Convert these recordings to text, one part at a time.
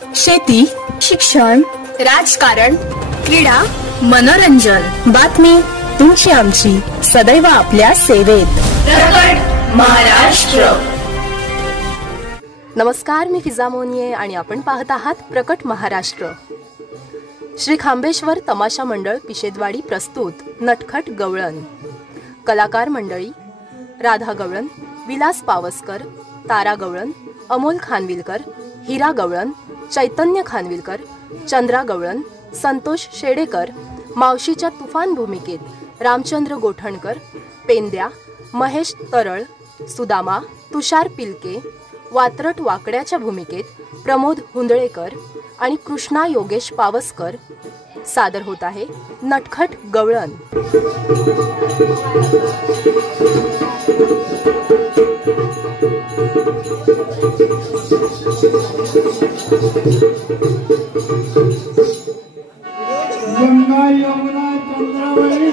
शेती, शिक्षण, राजकारण, क्रीडा, मनोरंजन, बातमी तुमची आमची सदैव आपल्या सेवेत. प्रकट महाराष्ट्र. नमस्कार, मी फिजा मोनिये आणि आपण पाहत आहात प्रकट महाराष्ट्र. श्री खांबेश्वर तमाशा मंडळ पिशेदवाडी प्रस्तुत नटखट गवळण. कलाकार मंडळी राधा गवळण, विलास पावसकर, तारा गवळण, अमोल खानविलकर, हिरा गवळण, चैतन्य खानविलकर, चंद्रा गवळण, संतोष शेडेकर, मावशीच्या तुफान भूमिकेत रामचंद्र गोठणकर, पेंद्या, महेश तरळ, सुदामा, तुषार पिलके, वात्रट वाकड्याच्या भूमिकेत प्रमोद हुंदळेकर आणि कृष्णा योगेश पावसकर सादर होत आहे नटखट गवळण. गंगा यमुना चंद्रावळी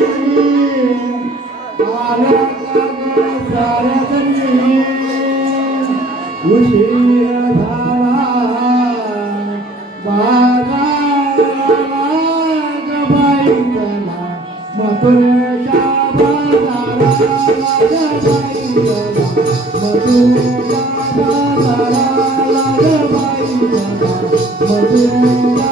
आल्या सारथी उशीर झाला बाजाराला गबाई चला मथुरेच्या बाजाराला गबाई चला मथुरेच्या बाजाराला गबाई चला मथुरेच्या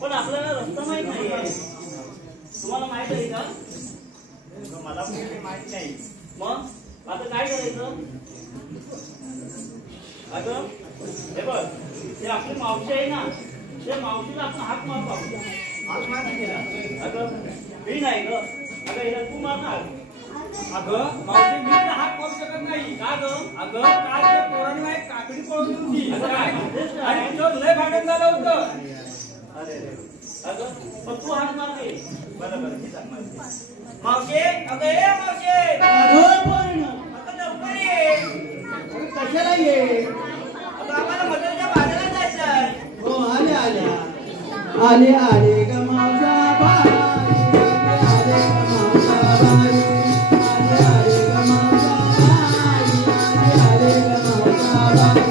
पण आपल्याला रस्ता माहित नाही. माहित नाही. मग आता काय करायचं? अगं हे बघ, ते आपली मावशी आहे ना, त्या मावशीला आपण हाक मार पाहू. हाक मार केला अगं मी नाही ग. अगं हिला तू मारणार. अगं मावशी मी तर हात पाहू शकत नाही. का ग? अगं काल त्या पोरांना एक काकडी पळवली होती आणि तुझं लय भांडण झालं होतं. अरे अगं पण तू हाक मार रे. बरं बरं ठीक आहे मार. मावशी अगं ए मावशी पण अगं लवकर ये. कशाला ये? अगं आम्हाला मदतीच्या बाजारात जायचंय. हो आले आले आले ग मावसा बाई, आले ग मावसा बाई, आले ग मावसा बाई, आले ग मावसा बाई.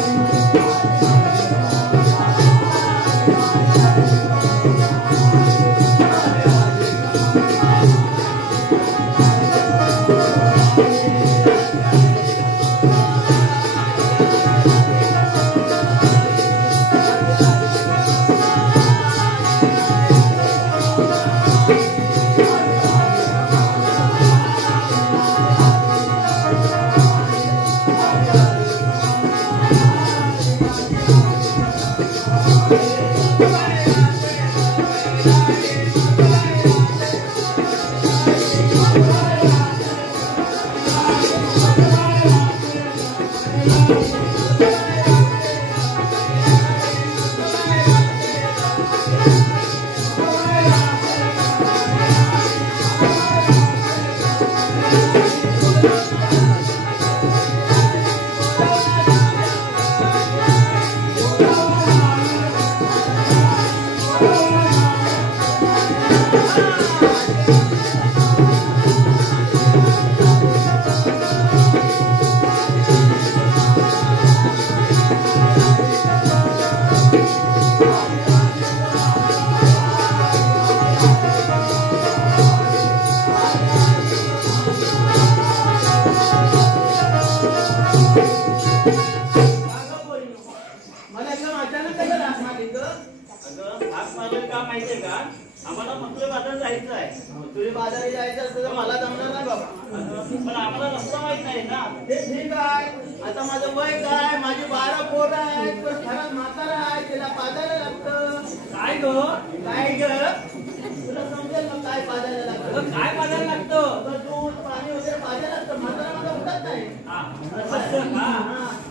आता माझं वय काय, माझी 12 पोरं आहेत, पण घरात म्हातारा आहे, तिला पाजायला लागतं. काय ग? काय ग? तुला समजेल मग काय पाजायला लागतं. काय पाजायला लागतं? दूध पाणी वगैरे पाजायला लागतं. म्हातारा माझा उठत नाही.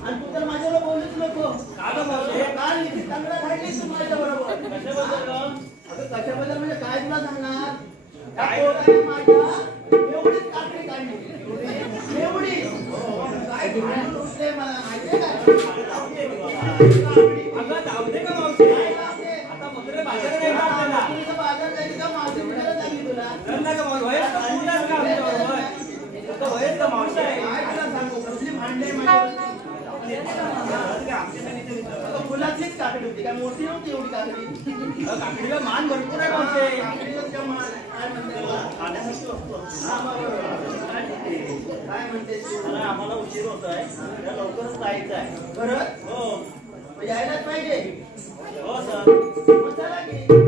आणि तू तर माझ्यावर बोलूच नको. काल चांगला खायलीस तू माझ्या बरोबर. कशाबद्दल म्हणजे काय तुला सांगणार. माझ्या एवढीच काकडी काढली, एवढी काय उठले मला माहितीये का. अगं जाऊ दे का मावशी, आता मथुरे बाजार नाही का आपल्याला. बाजार जायची का मावशी म्हणायला सांगितली तुला. नंदा का मावशी वयस का मुलाच का आमच्याबरोबर. आता वयस का मावशी आहे. काय तुला सांगू कसली भांडे माझ्यावर. मुलाचीच काकडी होती काय, मोठी नव्हती एवढी काकडी. काकडीला मान भरपूर आहे मावशी. काकडीचा मान काय म्हणते काय म्हणते. आम्हाला उशीर होत आहे, लवकरच जायचं आहे. खरंच हो यायलाच पाहिजे. हो सर. मग चला की.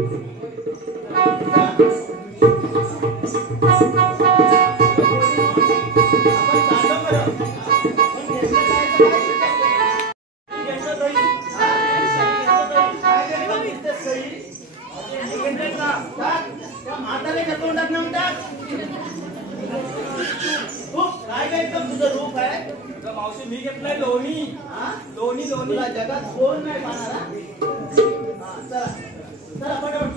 म्हाताऱ्याच्या तोंडात नमतात. काय काय तुझं रूप आहे. मावशी मी घेतलाय लोणी. लोणी लोणी. तुला जगात कोण नाही पाहणार. चला चला पटापट.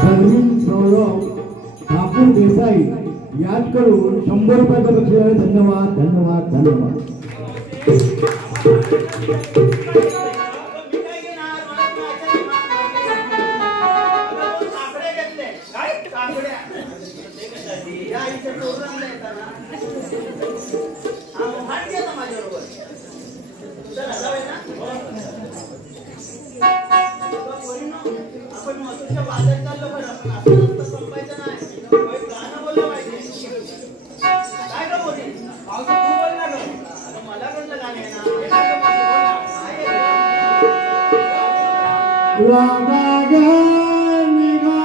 सरविन गौरव ठाकूर देसाई याद करून 100 रुपयाचं बक्षीस. धन्यवाद धन्यवाद धन्यवाद. आपण मथुरच्या बाजार चाललो बरं, आपण असं संपायचं नाही. गाणं बोललं पाहिजे. काय का बोली मावशी तू बोल ना ग. मला कोणतं गाणं आहे ना. रागा निघा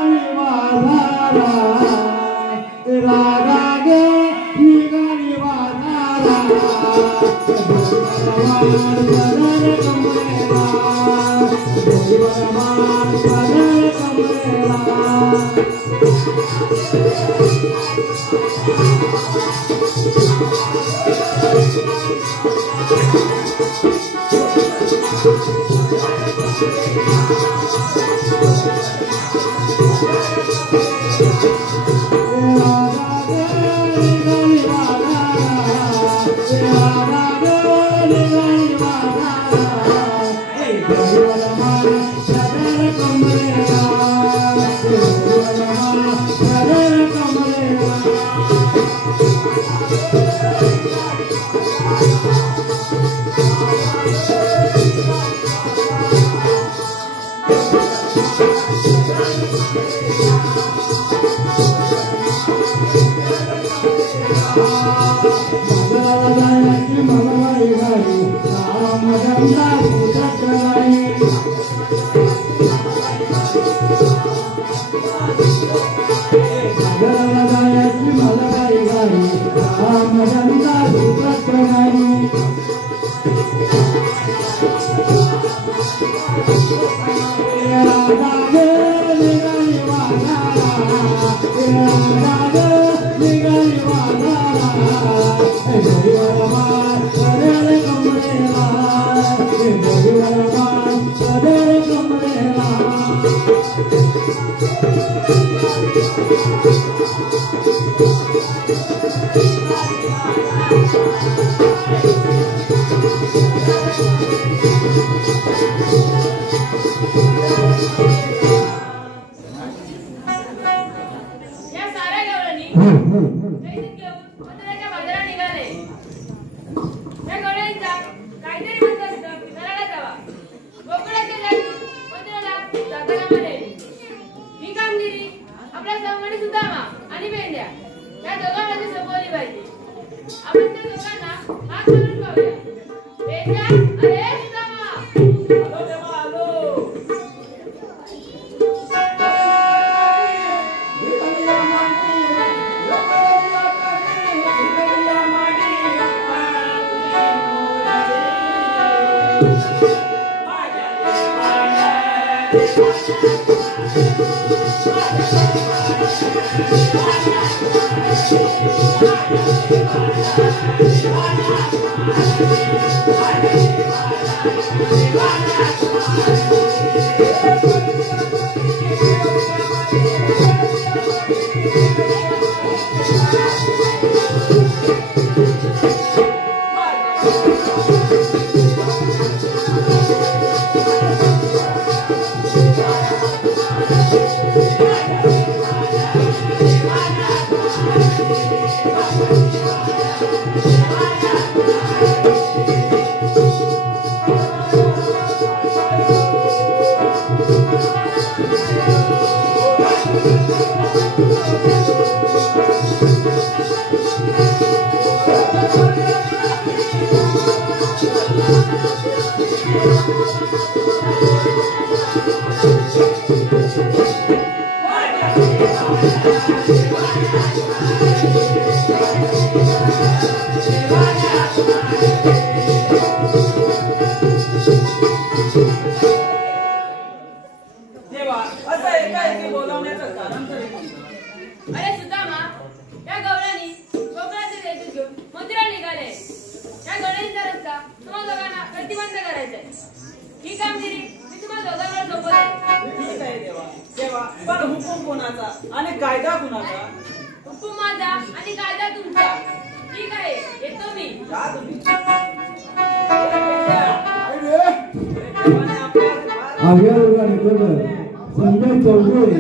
संजय चौगुले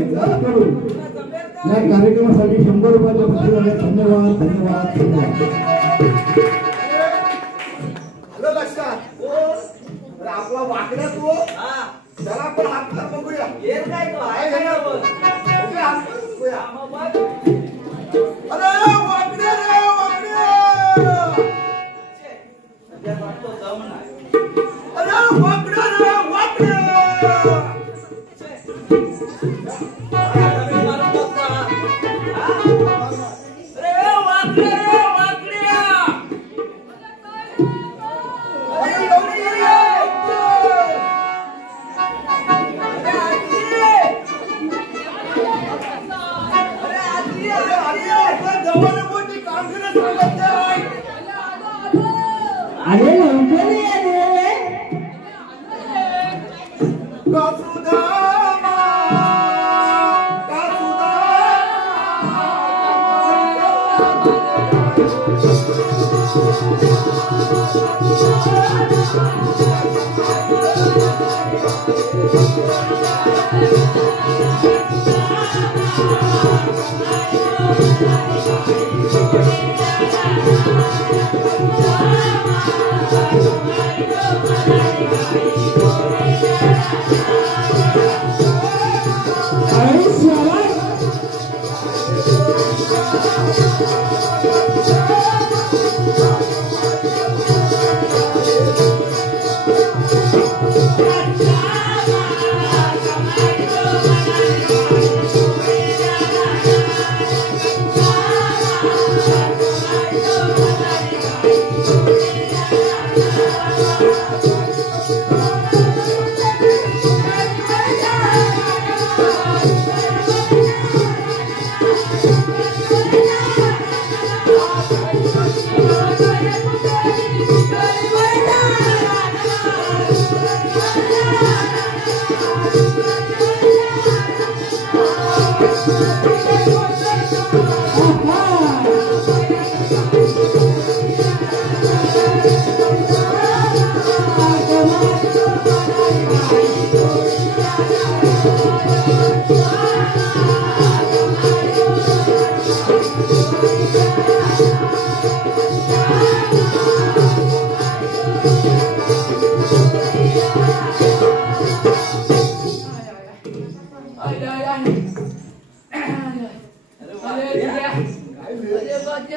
या कार्यक्रमासाठी 100 रुपयाचे बक्षीस. धन्यवाद धन्यवाद धन्यवाद. हॅलो लक्षात आपला वाकड्या तू त्याला आपण हात बघूया. येत काय तो आहे का ना बोल ओके हात बघूया. अरे वाकड्या रे वाकड्या सध्या वाटतो जाऊ ना. अरे वाकड्या रे वाकड्या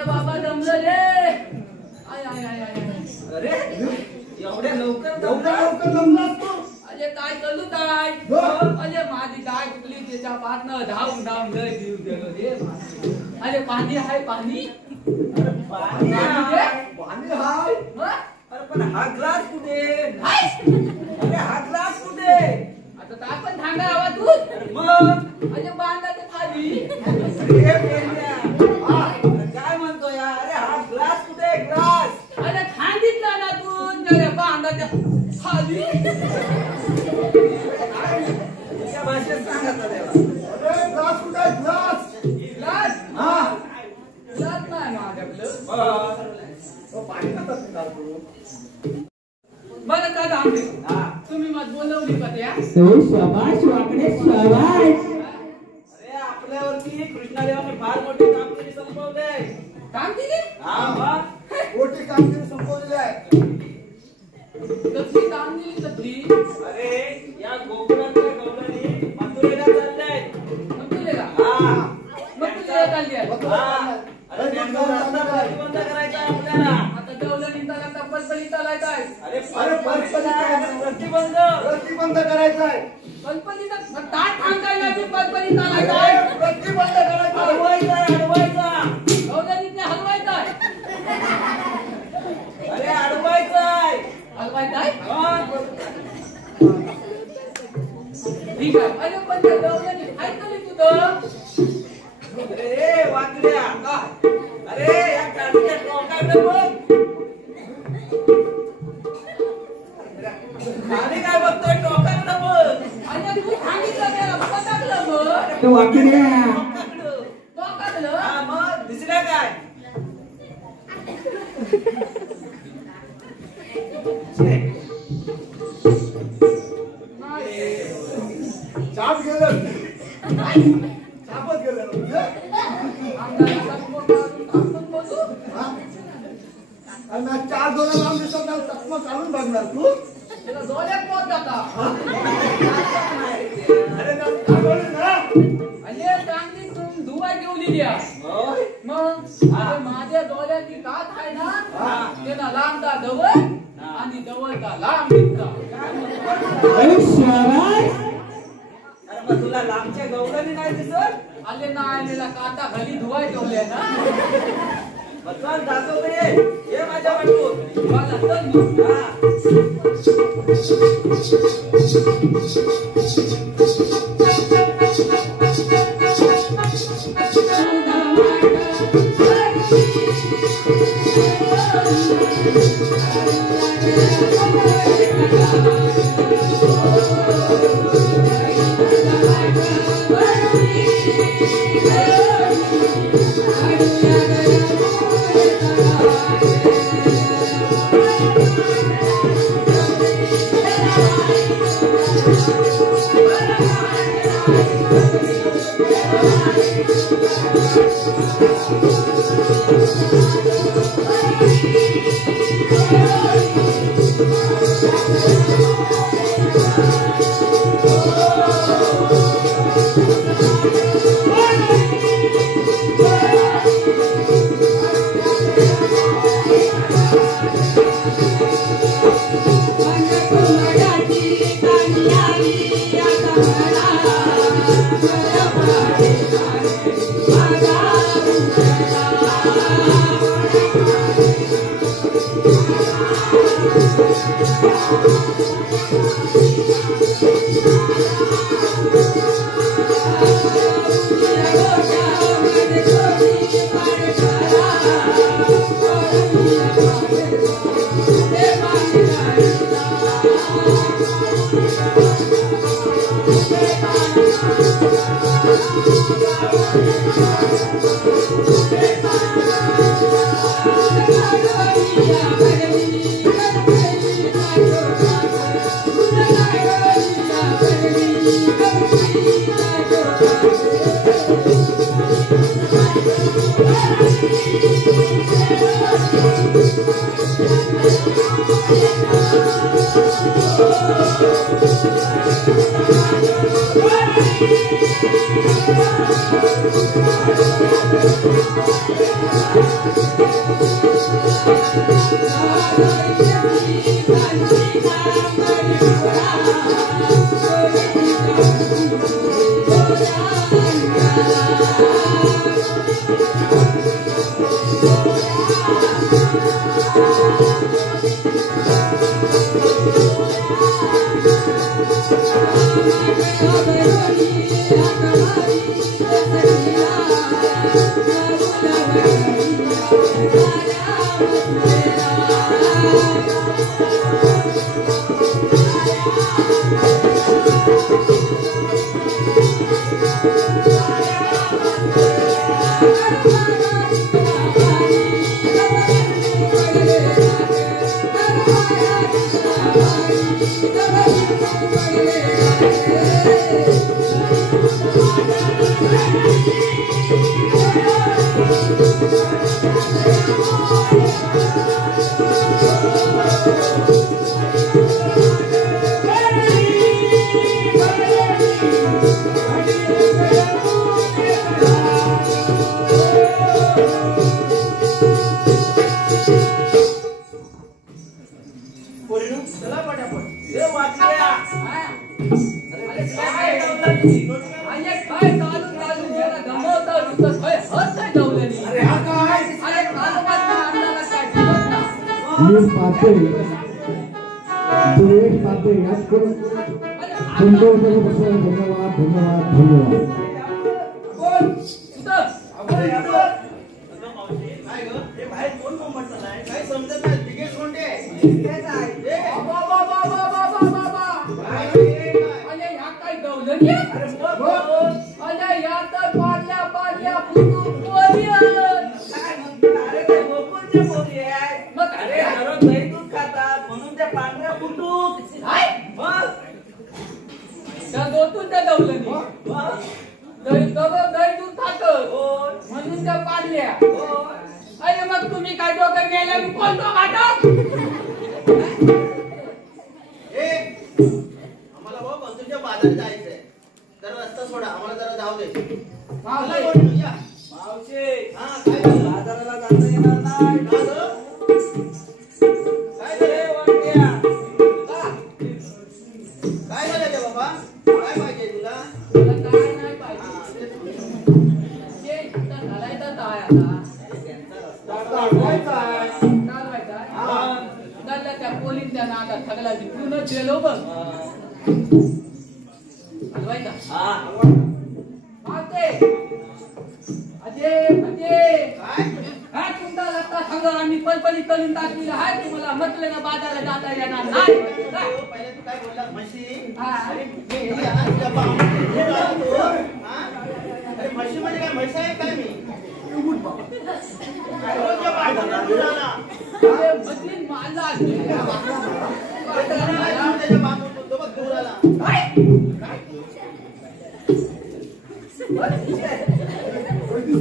बाबा जमलं रे. आय आय आय आय. अरे एवढ्या लवकर जमलास तू. अरे काय करू काय. अरे माझी गाय कुठली त्याच्या पाठनं धावून धावून लय जीव गेलो रे. अरे पाणी आहे पाणी. पाणी हाय. अरे पण हा ग्लास कुठे. अरे हा ग्लास कुठे. आता काय पण थांबा हवा तू. मग अरे बांधा ते खाली. काय म्हणतो यार. अरे हा ग्लास कुठे. ग्लास अरे सांगितलं ना तू. अरे बांधा त्या खाली. तुझ्या भाषेत सांगत अरे ग्लास कुठे. Glass glass. हा ग्लास नाही माझ्याकडं. पाणी कसं पिणार तू. बरं का आमचे तुम्ही मग बोलवली का त्या. शाबाश वाकडे शाबाश. अरे आपल्यावरती कृष्णादेवाने फार मोठी कामगिरी संपवली. काम केली. हा मग मोठी कामगिरी संपवलेली आहे. कसली कामगिरी कसली. अरे या गोकुळातल्या गवळणी मथुरेला चालल्याय. मथुरेला. हा मथुरेला चालली आहे. हा. अरे त्यांचा रस्ता प्रतिबंध करायचा आहे आपल्याला. आता गवळणीचा रस्ता पलपली चालायचा आहे. अरे प्रतिबंध प्रतिबंध करायचा आहे. पलपलीचा ताट थांबायला की पलपली चालायचा आहे. प्रतिबंध करायचा आहे. अडवायचा अडवायचा. गवळणीने हलवायचा आहे. अरे अडवायचा आहे. हलवायचा आहे. हा. ठीक आहे. अरे पण त्या गवळणी ऐकली तुझं. अरे वाकड्या. अरे या काठीच्या टोकाकडे बघ. खाली काय बघतोय. टोकाकडे बघ. आणि तू सांगितलं त्याला बघा टाकलं मग. वाकड्या. तो टाकलं. हा मग दिसल्या काय. चाप गेलं. चापच गेलं. आणि चार दोन लांब दिसत नाही. चकमा काढून बघणार तू. त्याला डोळ्यात पोट जाता. अरे ना. आणि चांगली धुवा घेऊन आहे. मग माझ्या डोळ्याची कात आहे ना. त्याला लांबदा जवळ आणि जवळचा लांब दिसता. शाबाश. अरे मग तुला लांबच्या गवळणी नाही दिसत. आले ना आलेला काटा खाली धुवाय ठेवल्या ना. चल दाखवतो ये माझ्या वाटून. मला चल मग. हा.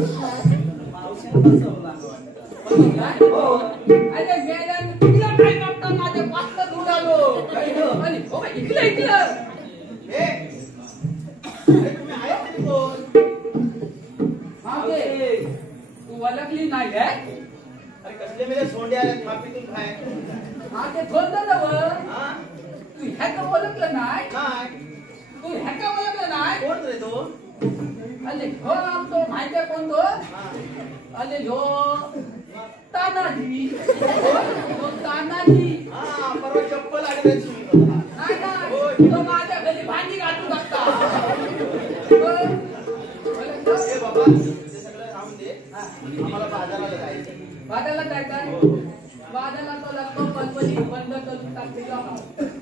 मावशीने बसवला अरे गेल्याने तुला काय करता माझ्या पाचलं उडालो आणि हो बाई इकडे ए तुम्ही आहेत तरी कोण मावशे तू ओळखली नाही रे अरे कसले मेले सोंडे आले थापीतून काय हा ते कोणतं जवळ हा तू ह्याचं ओळखलं नाही नाही तू ह्याचं ओळखलं नाही कोण रे तो अरे हो आमतो माहिती कोण तो अरे हो तानाजी हो तानाजी हा परवा चप्पल आली रे तुम्ही नाही नाही तो माझ्या घरी भांडी घालून असता ए बाबा ते सगळं राहून दे आम्हाला बाजाराला जायचं बाजारला जायचं बाजारला तो लागतो पलपली बंद करून टाकलेला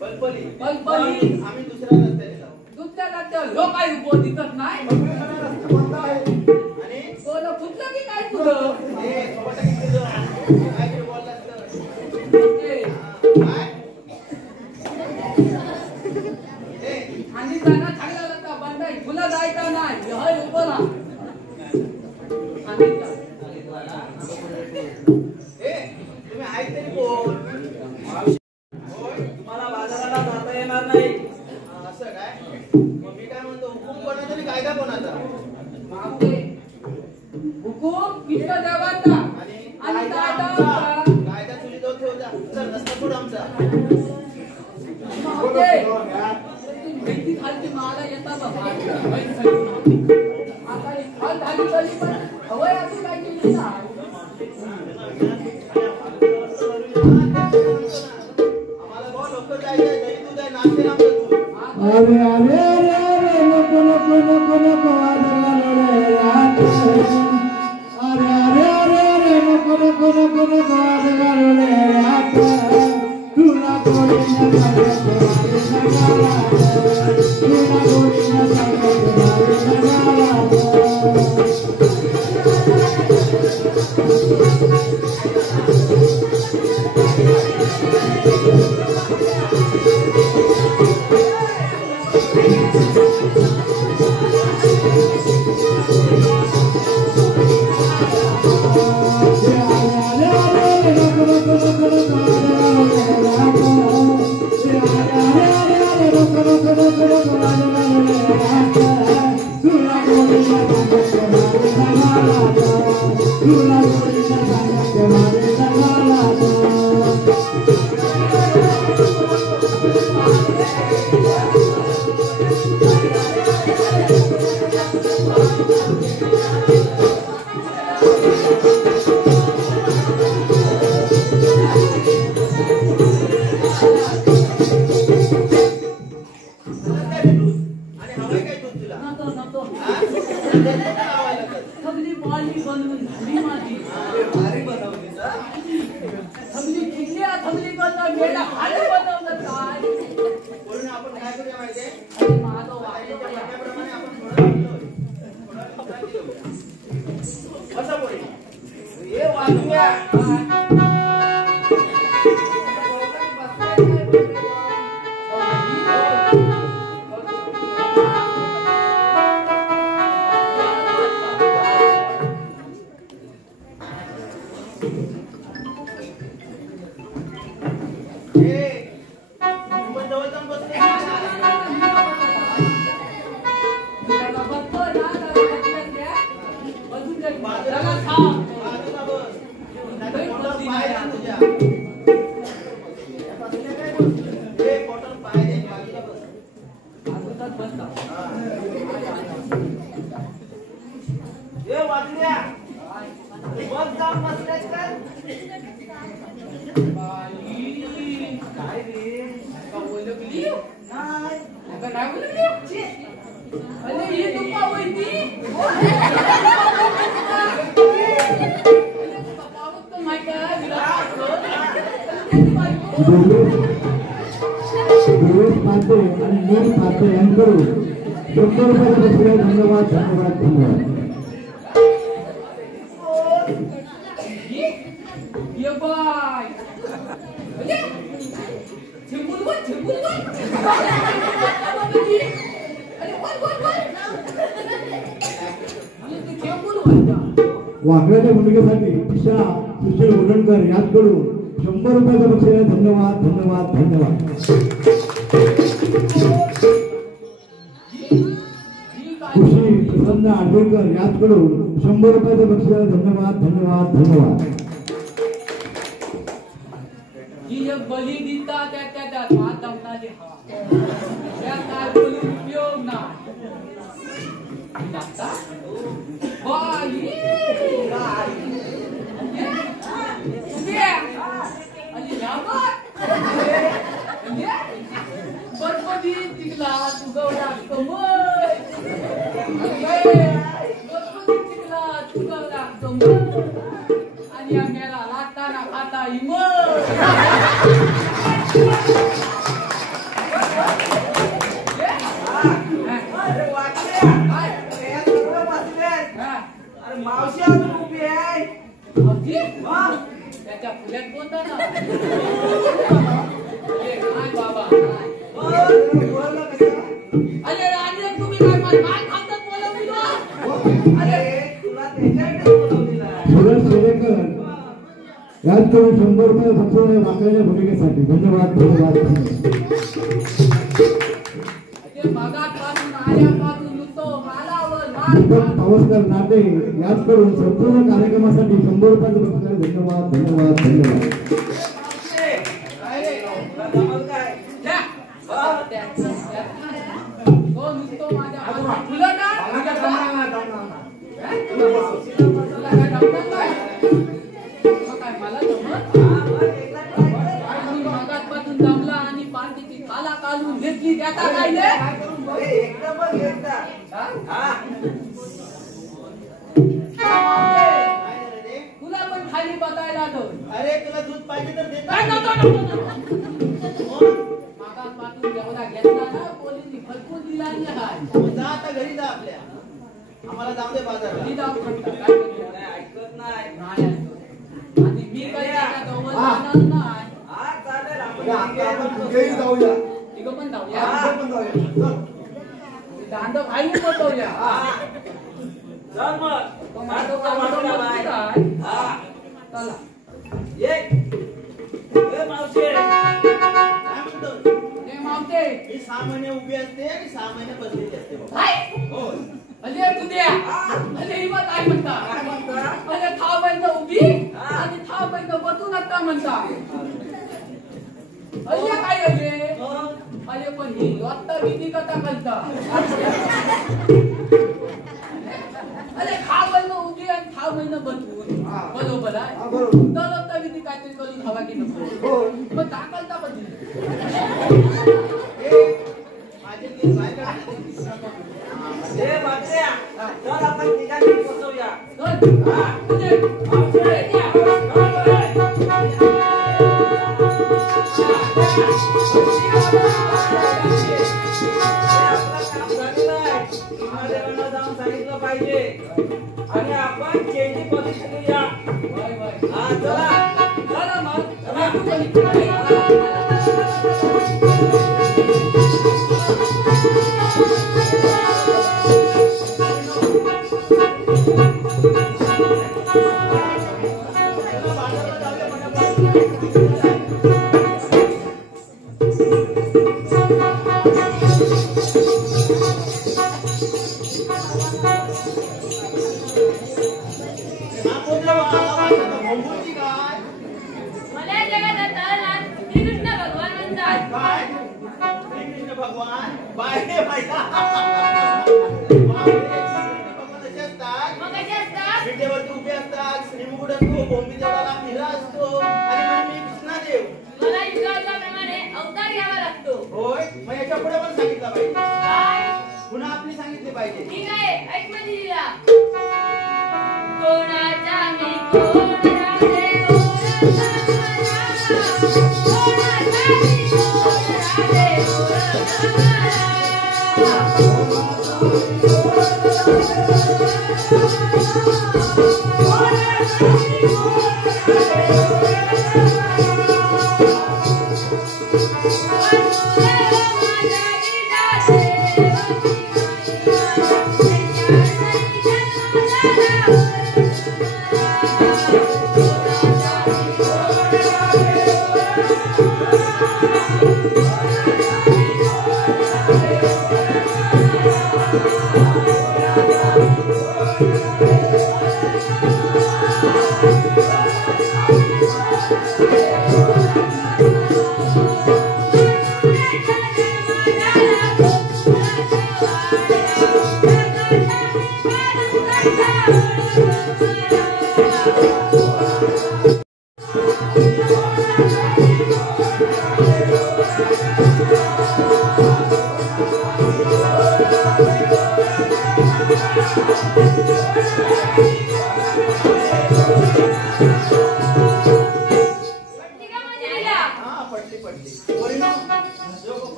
बलपली बलपली आम्ही दुसऱ्या रस्त्याने जाऊ दुसऱ्या लागतं लोक काही उभं दिसत नाही रस्ता बंद आहे आणि कोण फुटलं की काय तुझं ए सोबत काय तरी बोललास तर ए, काय ए आणि त्यांना चांगला लागता बंद आहे तुला जायचं नाही हय उभं राहा आणि जा. ए तुम्ही आहेत तरी कोण होय तुम्हाला बाजाराला जाता येणार नाही असं काय मग मी काय म्हणतो हुकूम कोणाचा आणि कायदा कोणाचा मागे हुकूम किती देवाचा आणि कायदा आमचा. कायदा तुझी जवळ ठेव जा चल रस्ता सोड आमचा मागे ती मेथी खालची मला येता बाबा आता ही खाल झाली तरी पण हवय अजून काय केली ना आम्हाला बहुत लवकर जायचंय दही दूध आहे नाश्ते आमचं तू अरे अरे अरे अरे नको नको नको नको वाजवायला रे रात अरे अरे अरे अरे नको नको नको नको वाजवायला रे रात तुला कोणी न सांगत तुला कोणी न आणि हवंय काय दूध तुला नको नको हा? काय लावायला तर? सगळी बॉली बनवून झाली माझी भारी बनवलीस हा? सगळी किल्ल्या सगळी बनवून गेला हाडे बनवलं काय म्हणून आपण काय करूया माहितीये अरे माझं वाटलं त्याच्या बाया. म्हणण्याप्रमाणे आपण थोडं वाटलोय. बसा पुढे. ये वाजूया. ए, तू पण जवळ जाऊन बसले का? बाजूला बस. नाहीतर पोटावर पाय देईन तुझ्या. ए, पोटावर पाय देईन, बाजूला बस. ए, वाजल्या. बस जाऊन बसलेस का? काय रे का ओळखली नाही. का नाही ओळखली अरे ही दुपा होती दिवस पाहते आणि नीट पाहते यांकडून 100 रुपयाचे बसले धन्यवाद धन्यवाद धन्यवाद ये बाय झिंगून झिंगून अरे बोल बोल बोल वाकड्याच्या भूमिकेसाठी ईशा सुशील उरणकर याचकडून 100 रुपयाचं बक्षीस आहे. धन्यवाद धन्यवाद धन्यवाद. खुशी प्रसन्न आडवेकर याचकडून 100 रुपयाचं बक्षीस आहे. धन्यवाद धन्यवाद धन्यवाद. ही एक बली दिता त्यात मात दमनाची हवा त्यात काय बोलू उपयोग नाही. बाई बरपदी चिकला तुगवला कमय बरपदी चिकला तुगवला कमय आणि आम्हाला लाटाना खाता मावशी अजून उभी आहे. त्याच्या फुल्यात कोणता ना काय बाबा अरे राजे तुम्ही काय खातात बोलवली अरे तुला त्याच्याकडे बोलवलेला सुरेश शेरेकर याचकडून 100 रुपये बक्षीस आहे. वाकड्याच्या भूमिकेसाठी धन्यवाद धन्यवाद धन्यवाद. ते भागात पासून आल्यापासून नुसतं मालावर दीपक पावसकर नाटे याचकडून संपूर्ण कार्यक्रमासाठी 100 रुपयाचं बक्षीस आहे. धन्यवाद धन्यवाद धन्यवाद. आणि पार्टीची काला काढून घेतली त्याचा काय तुला पण खाली बघायला दोन. अरे तुला दूध पाहिजे तर देत मागात पाठून एवढा घेतला ना पोलिसनी फटकून दिला नाही. जा आता घरी जा आपल्या. आम्हाला जाऊ दे बाजारला. घरी जाऊ शकता काय करू? ऐकत नाही. नाही ऐकत. आणि मी काही त्याच्या जवळ जाणार नाही. जाऊया तिघं पण जाऊया. दांड भाई बसवूया. चल मग. तो माझं कामाला मस्ती आहे. चला मावशी काय म्हणतो? हे मावते मी 6 महिने उभी असते आणि 6 महिने बसलेली असते बघ. हो. अरे तुझ्या अरे ही मत काय म्हणता अरे था महिना उभी आणि था महिना बसून आता म्हणता. अरे काय अरे पण ही लोत्ता विधी कथा घालता. अरे खा महिना उभी आणि खा महिना बसून बरोबर आहे. तर लोत्ता विधी काहीतरी करून हवा की नको मग दाखलता बदली माझे दिवस काय करणार? हे बात्या चल आपण तिघांनी बसवूया. जाऊन सांगितलं पाहिजे आणि आपण चेंजी पॉलिसी करूया. हा चला मग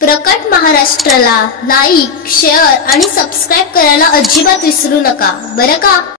प्रकट महाराष्ट्राला लाईक, शेअर आणि सबस्क्राईब करायला अजिबात विसरू नका बरं का.